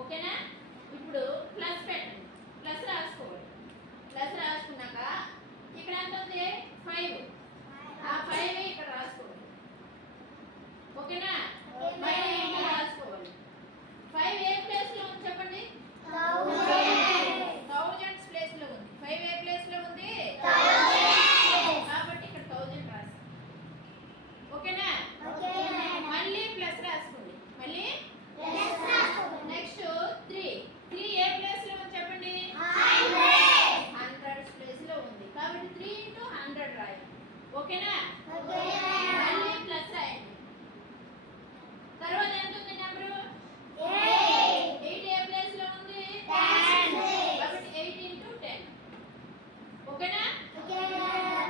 ఓకేనా? ఇప్పుడు ప్లస్ పెట్టండి, ప్లస్ రాసుకోవాలి. ప్లస్ రాసుకున్నాక ఇక్కడ ఎంత ఉంది 5, ఆ 5 ఇక్కడ రాసుకోవాలి. ఓకేనా? 5 ఇక్కడ రాసుకోవాలి. 5 ఏ ప్లేస్ లో ఉంది చెప్పండి? థౌజండ్స్ ప్లేస్ లో ఉంది. 5 ఏ ప్లేస్ లో ఉంది? కాబట్టి ఇక్కడ 1000 రాసుకోండి. ఓకేనా? మళ్ళీ ప్లస్ రాసుకోండి. మళ్ళీ నెక్స్ట్ 3 ఏ ప్లేస్ లో ఉంది చెప్పండి? 100 ప్లేస్ లో ఉంది. కాబట్టి 3 × 100 రాయండి. ఓకేనా? మళ్ళీ ప్లస్ రాయండి. తర్వాత ఎంత ఉంది నెంబరు? 8 ఏ ప్లేస్ లో ఉంది? కాబట్టి 8 × 10. ఓకేనా?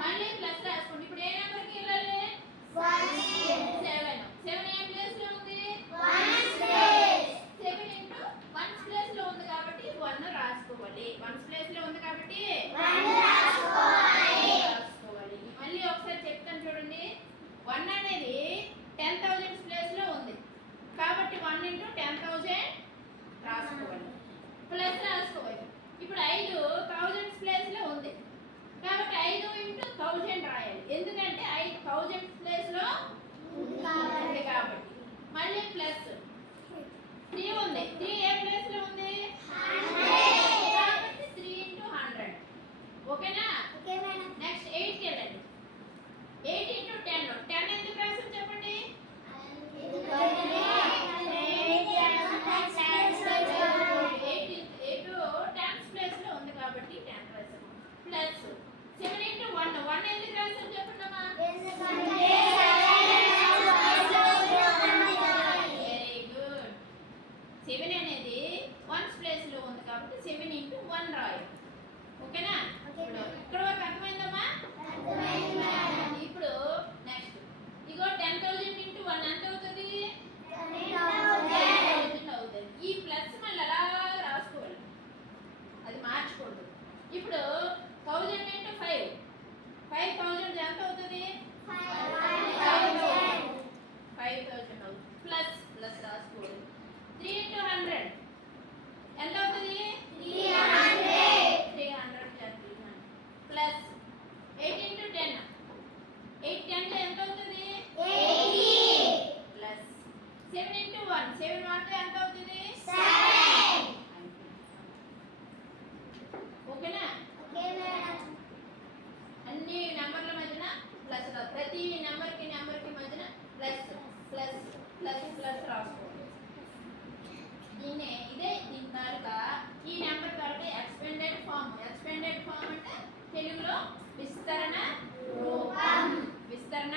మళ్ళీ ప్లస్ రాసుకోండి. ఇప్పుడు ఏ నెంబర్ కి వెళ్ళాలి? 7 ఏ ప్లేస్ లో ఉంది? 7 × 1 ప్లేస్ లో ఉంది కాబట్టి 1 రాసుకోవాలి. 1 ప్లేస్ లో ఉంది కాబట్టి 1 రాసుకోవాలి. మళ్ళీ ఒకసారి చెప్తాను చూడండి. 1 అనేది 10,000 ప్లేస్ లో ఉంది కాబట్టి 1 × 10,000 రాసుకోవాలి. ప్లస్ రాసుకోవాలి. ఇప్పుడు 5 1000 ప్లేస్ లో ఉంది కాబట్టి 5 × 1000 రాయాలి. ఎందుకంటే 5,000 ప్లేస్ లో ఉంది కాబట్టి. మళ్ళీ ప్లస్ 3 ఉంది. 3 ఏ ప్లేస్ లో ఉంది? 100 కాబట్టి 3 × 100. ఓకేనా? నెక్స్ట్ 8 కి వెళ్ళండి. 8 × 10. 10 ఎందుకు రాసాం చెప్పండి? 8 10 ప్లేస్ లో ఉంది కాబట్టి 10 రాసాం. ప్లస్ 7 × 1. 1 ఎందుకు రాసాం చెప్పండి అమ్మా? Very good. 7 అనేది 1 ప్లేస్ లో ఉంది కాబట్టి 7 × 1 రాయాలి. ఓకేనా? ఇప్పుడు ఇక్కడ వరకు అర్థమైందమ్మా? ఇప్పుడు నెక్స్ట్ ఇగో 10,000 × 1 ఎంత అవుతుంది? 10,000 అవుతుంది. ఈ ప్లస్ మళ్ళీ అలా రాసుకోవాలి, అది మార్చకూడదు. ఇప్పుడు 1000 × 5, 5,000 ఎంత అవుతుంది? 5,000 అవుతుంది. ప్లస్ ప్లస్ రాసుకోవాలి. 3 × 100 ఎంత అవుతుంది? 300 ప్లస్ 8 × 10. 8 10 ఎంత అవుతుంది? 80 ప్లస్ 7 × 1. 7 1 ఎంత అవుతుంది? 7. ఓకేనా? అన్ని నెంబర్ల మధ్యన ప్లస్, ప్రతి నెంబర్కి మధ్యన ప్లస్ ప్లస్ ప్లస్ ప్లస్ రాసుకోవాలి. దీని తాలూకా ఈ నెంబర్ తాలూకా ఎక్స్పెండెడ్ ఫామ్. ఎక్స్పెండెడ్ ఫామ్ అంటే తెలుగులో విస్తరణ రూపం. విస్తరణ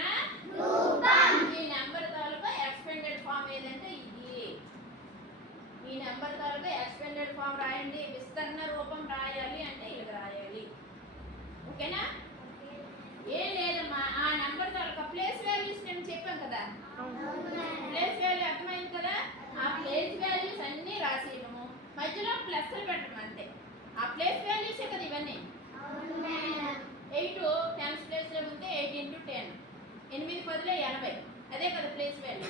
రూపం. ఈ నెంబర్ తాలూకా ఎక్స్పెండెడ్ ఫామ్ ఏదంటే ఇది. ఈ నెంబర్ తాలూకా ఎక్స్పెండెడ్ ఫామ్ రాయండి. విస్తరణ రూపం రాయాలి అంటే ఇలా రాయాలి. ఓకేనా? ఏం లేదమ్మా, ఆ నెంబర్ తాలూకా ప్లేస్ వాల్యూస్ నేను చెప్పాను కదా. ప్లేస్ వాల్యూ అర్థమైంది కదా. ఆ ప్లేస్ వాల్యూస్ అన్నీ రాసేయడము, మధ్యలో ప్లస్లు పెట్టడం అంతే. ఆ ప్లేస్ వాల్యూసే కదా ఇవన్నీ. 8 10 ప్లేస్ లో ఉంటే 8 × 10. 8 10 80. అదే కదా ప్లేస్ వాల్యూ.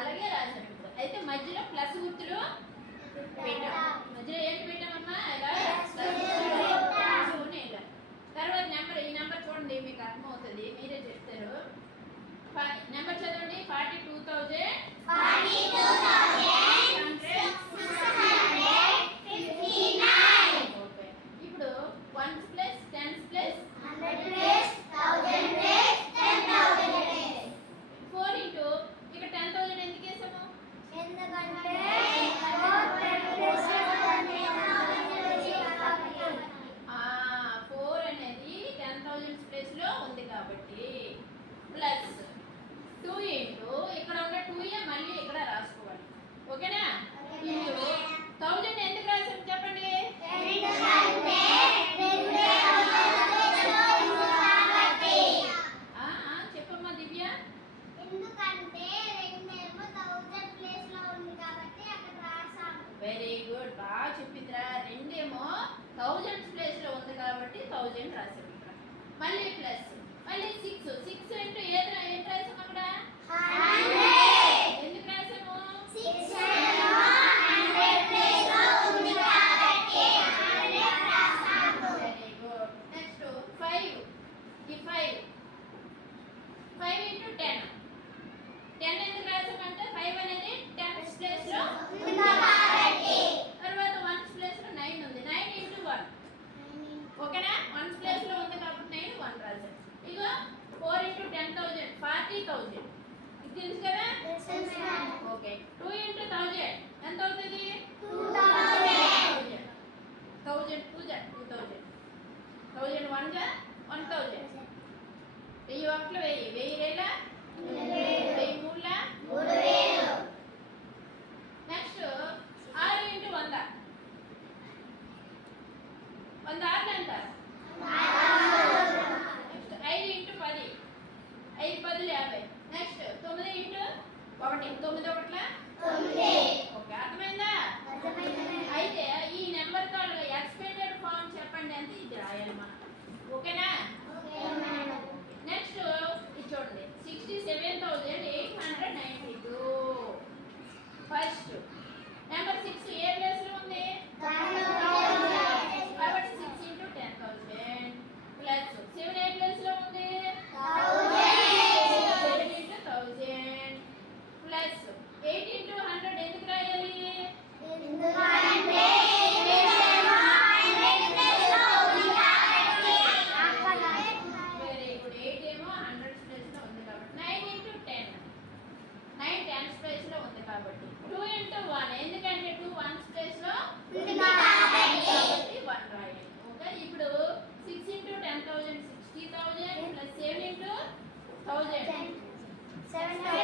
అలాగే రాశాను. ఇప్పుడు అయితే మధ్యలో ప్లస్ గుర్తులు పెట్టాం. మధ్యలో ఏంటి పెట్టామమ్మా? ఇలా తర్వాత నెంబర్, ఈ నెంబర్ చూడండి, మీకు అర్థమవుతుంది, మీరే చెప్తారు. నెంబర్ చదవండి. 42,659. ఓకే. ఇప్పుడు 1 ప్లస్ 10 ప్లస్ 4 × ఇక్కడ 10,000 ఎందుకు వేసాము? ఇది తెలుసు కదా ఓకే 2 into 1000 ఎంత అవుతుంది 1000 2 జా 2000 1000 1 జా 1000 1000 ఒకట్లు 1000 1000 రేలా 1000 మూడులా 3000 నెక్స్ట్ 6 into 100 100 ఆర్లు ఎంత నెక్స్ట్ 5 into 10 5 10 50 నెక్స్ట్ 9 into 1 9 ఒకట్ల 9 ఓకే అర్థమైందా అయితే ఈ నెంబర్ తాలూకా ఎక్స్పెండెడ్ ఫార్మ్ చెప్పండి అంటే ఇది రాయాలి మనం ఓకేనా నెక్స్ట్ ఇది చూడండి 67892 ఫస్ట్ నెంబర్ 6 ఏ ప్లేస్ లో ఉంది కాబట్టి 6 into 10000 ప్లస్ 7 ఏ ప్లేస్ లో ఉంది 7 into 1000 ప్లస్ 8 into 100 ఎందుకు రాయాలి వెరీ గుడ్ 8 ఏమో 100 ప్లేస్ లో ఉంది కాబట్టి 9 into 10 9 10 ప్లేస్ లో ఉంది కాబట్టి 2 into 1 ఎందుకంటే 2 1 ప్లేస్ లో ఉంది కాబట్టి 1 రాయాలి ఓకే ఇప్పుడు 6 into 10000 60000 ప్లస్ 7 into 1000 7